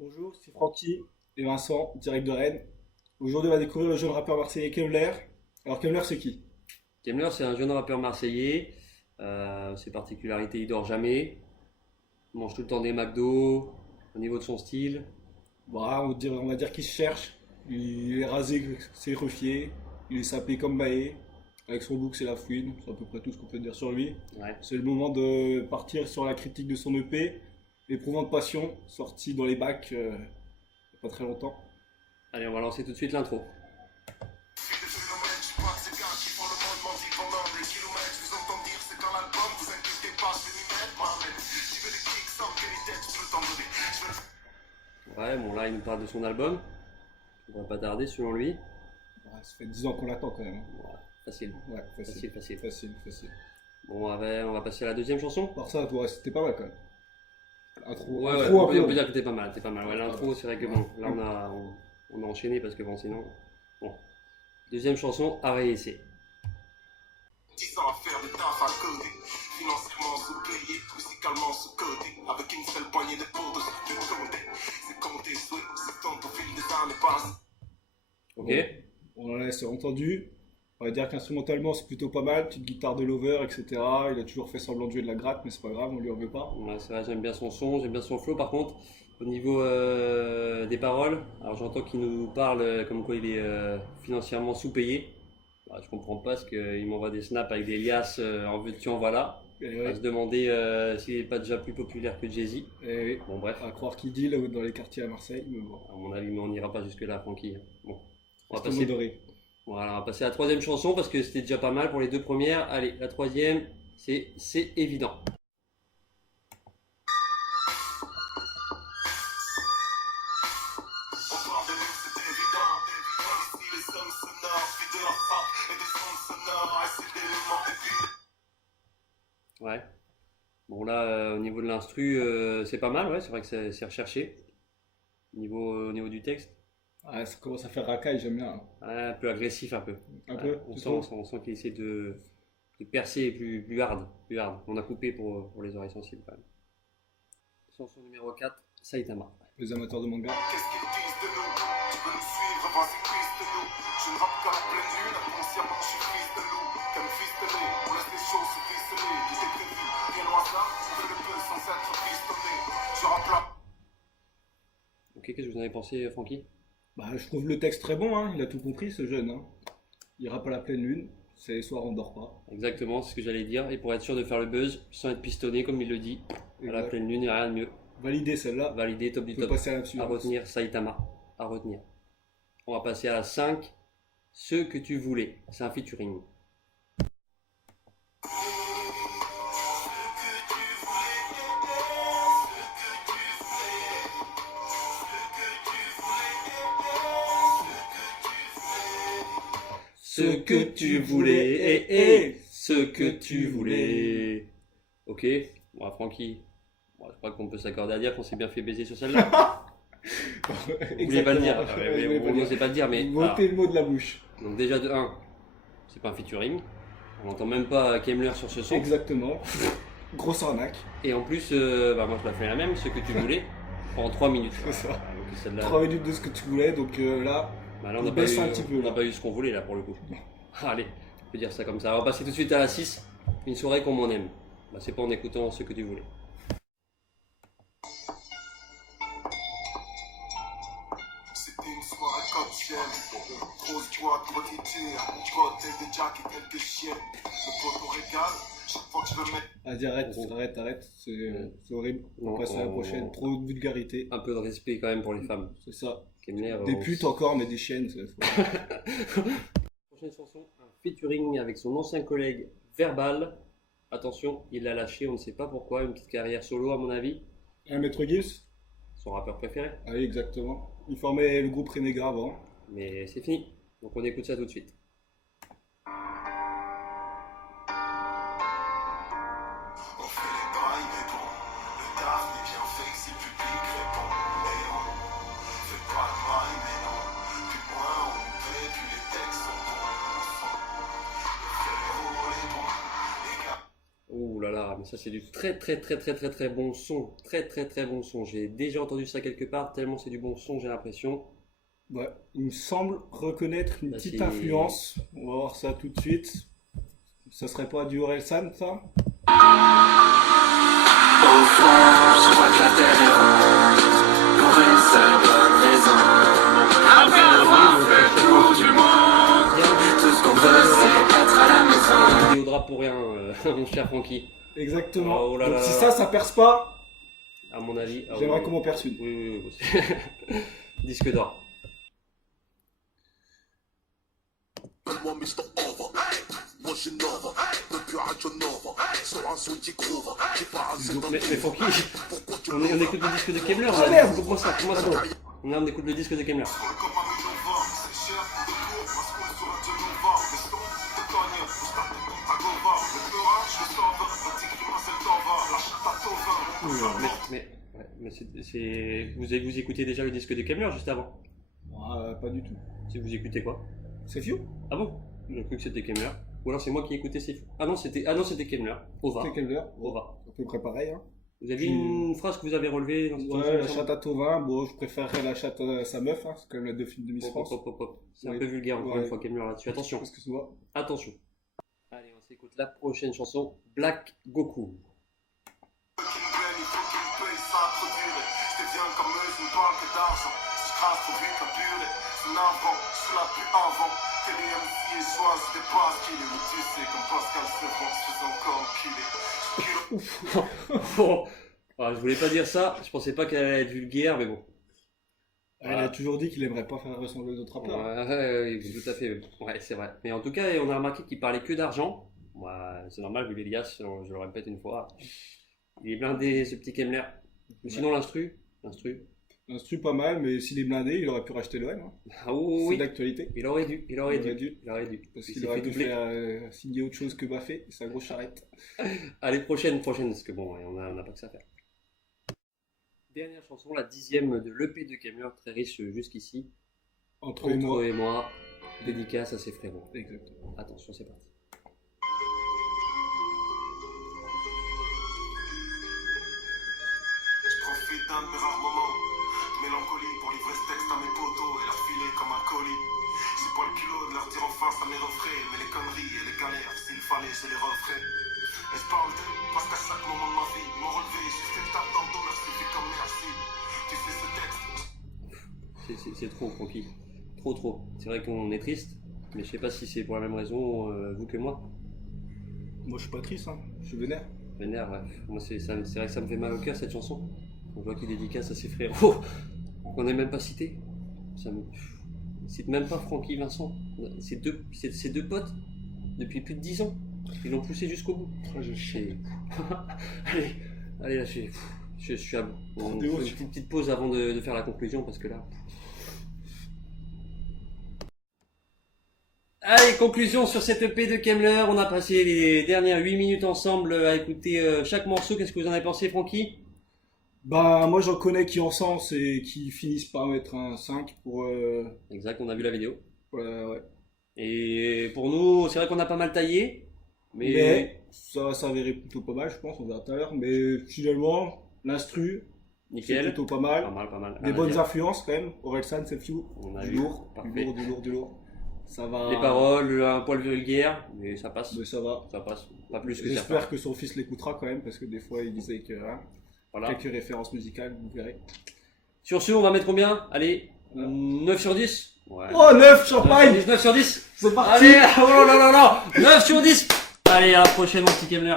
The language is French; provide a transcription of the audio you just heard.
Bonjour, c'est Francky et Vincent, direct de Rennes. Aujourd'hui, on va découvrir le jeune rappeur marseillais Kevler. Alors, Kevler, c'est qui? Kemmler, c'est un jeune rappeur marseillais. Ses particularités, il dort jamais. Il mange tout le temps des McDo. Au niveau de son style, Bah, on va dire qu'il se cherche. Il est rasé, c'est refié. Il est sapé comme Maé. Avec son look, c'est la fouine. C'est à peu près tout ce qu'on peut dire sur lui. ouais. C'est le moment de partir sur la critique de son EP, Éprouvante Passion, sorti dans les bacs il n'y a pas très longtemps. Allez, on va lancer tout de suite l'intro. Ouais, bon là, il nous parle de son album. On va pas tarder, selon lui. Ouais, ça fait 10 ans qu'on l'attend quand même. Voilà, facile. Ouais, facile. Facile, facile. Facile, facile. Bon, on va passer à la deuxième chanson. Alors ça, toi, c'était pas mal quand même. Ouais, ouais, Intro un on peut peu. dire que t'es pas mal, t'es pas mal. Ouais, l'intro, c'est vrai que bon, là on a enchaîné parce que bon, sinon. Bon. Deuxième chanson, Arrêt Essai. 10 ans à faire des taf à côté, financièrement sous-payé, musicalement sous-côté, avec une seule poignée de pots de ce que compter. C'est compter souhait, c'est ton au fil des années passent. Ok. On en laisse entendu. On va dire qu'instrumentalement, c'est plutôt pas mal. Petite guitare de Lover, etc. Il a toujours fait semblant de jouer de la gratte, mais c'est pas grave, on lui en veut pas. Ouais, c'est vrai, j'aime bien son son, j'aime bien son flow. Par contre, au niveau des paroles, alors j'entends qu'il nous parle comme quoi il est financièrement sous-payé. Bah, je comprends pas parce qu'il m'envoie des snaps avec des liasses en veux-tu en voilà. Et On va ouais, se demander s'il n'est pas déjà plus populaire que Jay-Z. et Bon, bref, à croire qu'il deal dans les quartiers à Marseille, mais bon. à mon avis, mais on n'ira pas jusque-là, Francky. Bon, on va Restons passer, modérés. voilà, on va passer à la troisième chanson parce que c'était déjà pas mal pour les deux premières. Allez, la troisième, c'est évident. On parle de nous, c'est évident. Ici, les sommes sonores, vie de la frappe et des sons sonores, et c'est l'élément évident. Ouais. Bon là, au niveau de l'instru, c'est pas mal, ouais, c'est vrai que c'est recherché. Au niveau du texte, Ah, ça commence à faire racaille, j'aime bien, hein. ouais, un peu agressif un peu. Un Ouais, peu, on tu sent, trouves? on sent qu'il essaie de percer plus hard, plus hard. On a coupé pour les oreilles sensibles quand même. Chanson numéro 4, Saitama. Les amateurs de manga. Qu'est-ce qu'ils disent de nous? Tu veux nous suivre, vas-y, piste de nous. Je ne rappe qu'à la pleine lune, inconsciemment, je suis fils de loup. Comme fils de lait, on laisse les choses se ficeler. Tout est prévu, bien loin ça, je le peux sans être pistonné. Je rappe là. Ok, qu'est-ce que vous en avez pensé, Francky? Bah, je trouve le texte très bon, hein. Il a tout compris, ce jeune, hein. Il rappe à la pleine lune. C'est les soirs, on dort pas. Exactement, c'est ce que j'allais dire. Et pour être sûr de faire le buzz, sans être pistonné, comme il le dit, à la Exact. pleine lune, il n'y a rien de mieux. Validé celle-là. Validé, top On du peut top. passer à la À suivante. retenir, Saitama. À retenir. On va passer à la 5. Ce que tu voulais. C'est un featuring. Ce que tu voulais. Ce que tu voulais. Ok. Bon, Francky. Bon, je crois qu'on peut s'accorder à dire qu'on s'est bien fait baiser sur celle-là. Vous vouliez pas le dire. Exactement. Ouais, Je voulais on pas dire. n'osait pas le dire, mais. Votez le mot de la bouche. Donc déjà de 1, c'est pas un featuring. On n'entend même pas Kemmler sur ce son. Exactement. Grosse arnaque. Et en plus, bah, moi je la fais la même, ce que tu voulais, pendant 3 minutes. C'est ça. Donc celle-là, 3 minutes de ce que tu voulais, donc là, bah, là, on il n'a pas, baisse un petit peu, on n'a là. pas eu ce qu'on voulait là pour le coup. Allez, on peut dire ça comme ça. On va passer tout de suite à la 6. Une soirée comme on aime. Bah, c'est pas en écoutant ce que tu voulais. C'était une soirée comme ciel. Grosse boîte, gros titir. Côté des jacks et quelques chiens. Le pote au régal. Chaque fois que je veux mettre. Vas-y, arrête, Gros. arrête. C'est horrible. On Non, passe à la prochaine. Trop de vulgarité. Un peu de respect quand même pour les femmes. C'est ça. Kemmler, Des putes encore, mais des chiennes. Prochaine chanson, un featuring avec son ancien collègue Verbal. Attention, il l'a lâché, on ne sait pas pourquoi, une petite carrière solo à mon avis. Un maître Gims. Son rappeur préféré. Ah oui, exactement. Il formait le groupe Renégat avant. Mais c'est fini. Donc on écoute ça tout de suite. On fait les bails, mais bon. Le taf n'est bien fait que si le public répond. Et on fait pas de bail, mais non. Plus loin on fait, plus les textes sont bons. Le frérot est bon. Les gars. Ouh là là, mais ça c'est du très bon son. Très bon son. J'ai déjà entendu ça quelque part, tellement c'est du bon son, j'ai l'impression. Ouais, il me semble reconnaître une Bah, petite c'est- influence. On va voir ça tout de suite. Ça serait pas du Orelsan, ça? Au fond, je crois que la terre est ronde, pour une seule bonne raison. Après avoir fait le tour du monde, tout ce qu'on veut c'est être à la maison. Vidéodrop pour rien, mon cher Francky. Exactement. Oh là Donc là si là. ça perce pas, À mon avis. Ah j'aimerais oui, qu'on m'en perce une. oui. Disque d'or. Appelle-moi Mr. Over. Moi j'innove. Depuis Radio Nova. Sur un son qui groove. Qui parasite dans Mais Francky, Pourquoi tu on écoute le disque de Kemmler. Ah, merde. Comment ça? On écoute le disque de Kemmler. Comme un Nova, c'est cher, de cours, parce qu'on sur un Genova. Le son, de Tony, je starte de Contagova. Le peurage, je sauve, petit climat, c'est le Tova. La chatte à Mais vous écoutez déjà le disque de Kemmler juste avant? Pas du tout. Si vous écoutez quoi? C'est Few? Ah bon? J'ai cru que c'était Kemmler. Ou alors c'est moi qui écoutais ces... Ah non, c'était Kemmler. Ova. C'est Kemmler? Ova. À peu près pareil, hein. Vous avez une phrase que vous avez relevée dans cette Ouais, chanson, la chatte à Tovin, bon, je préférerais la chatte à sa meuf, hein. C'est quand même la deux films de Miss Hop, France. hop, hop, hop. C'est un Oui. peu vulgaire encore Ouais. une fois Kemmler là-dessus. Attention. Excuse-moi. Attention. Allez, on s'écoute la prochaine chanson, Black Goku. il faut qu'il me paye, ça a trop duré. Je deviens comme eux, je ne parle que d'argent. Si je crache trop vite, la purée. C'est navrant, je suis là plus avant. Que les MC et choisissent des passes qu'il est. Mais tu sais, comme Pascal Sevran, je fais encore enculer. Bon. Ah, je voulais pas dire ça, je pensais pas qu'elle allait être vulgaire, mais bon. Elle a toujours dit qu'il aimerait pas faire ressembler d'autres rappeurs. Ouais, tout à fait. Ouais, c'est vrai. Mais en tout cas, on a remarqué qu'il parlait que d'argent. Ouais, c'est normal, vu l'Elias, je le répète une fois. Il est blindé, ce petit Kemmler. Mais sinon, l'instru. L'instru pas mal, mais s'il est blindé, il aurait pu racheter l'OM. Hein. Ah oui, C'est oui. d'actualité. Il aurait dû. Il aurait dû. Parce Il qu'il s'est aurait fait pu doubler. faire signer autre chose que Baffé, sa grosse charrette. Allez, prochaine, parce que bon, on a pas que ça à faire. Dernière chanson, la 10e de l'EP de Kemmler, très riche jusqu'ici. Entre moi. et moi, dédicace à ses frérots. Exactement. Attention, c'est parti. Je profite d'un de mes rares moments de mélancolie pour livrer ce texte à mes potos et leur filer comme un colis. J'ai pas le culot de leur dire en face à mes refrains, mais les conneries et les galères, s'il fallait, je les referais. Et je parle d'eux parce qu'à chaque moment de ma vie, ils m'ont relevé, j'ai fait une tape dans le dos, leur suffit comme merci. Tu sais ce texte. C'est trop, Francky. Trop. C'est vrai qu'on est triste, mais je sais pas si c'est pour la même raison, vous que moi. Moi, je suis pas triste, hein. Je suis vénère. Vénère, ouais. Moi, c'est vrai que ça me fait mal au cœur cette chanson. On voit qu'il dédicace à ses frérots. On n'est même pas cité. Il cite même pas Francky Vincent. Ces deux potes, depuis plus de 10 ans, ils l'ont poussé jusqu'au bout. Je C'est- allez, là, je suis à bout. On Des fait hauts. une petite pause avant de faire la conclusion parce que là. Allez, conclusion sur cette EP de Kemmler. On a passé les dernières 8 minutes ensemble à écouter chaque morceau. Qu'est-ce que vous en avez pensé, Francky? Bah, moi, j'en connais qui en sens et qui finissent par mettre un 5 pour. Exact, on a vu la vidéo. Ouais. Et pour nous, c'est vrai qu'on a pas mal taillé. Mais ça va s'avérer plutôt pas mal, je pense, on verra tout à l'heure. Mais finalement, l'instru, c'est Nickel. plutôt pas mal. Pas mal. Des Rien à bonnes dire. influences quand même. Orelsan, c'est Few. On a Du vu. lourd, Parfait. du lourd. Ça va. Les paroles, un poil vulgaire, mais ça passe. Mais ça va. Ça passe. Pas plus que ça. J'espère que son fils l'écoutera quand même, parce que des fois il disait que. Hein, Voilà. quelques références musicales, vous verrez. Sur ce, on va mettre combien? Allez, Ouais. 9 sur 10. Ouais. Oh, 9 champagne! 9 sur 10. C'est parti! Allez, oh là là là là, 9 sur 10. Allez, à la prochaine, mon petit Kemmler.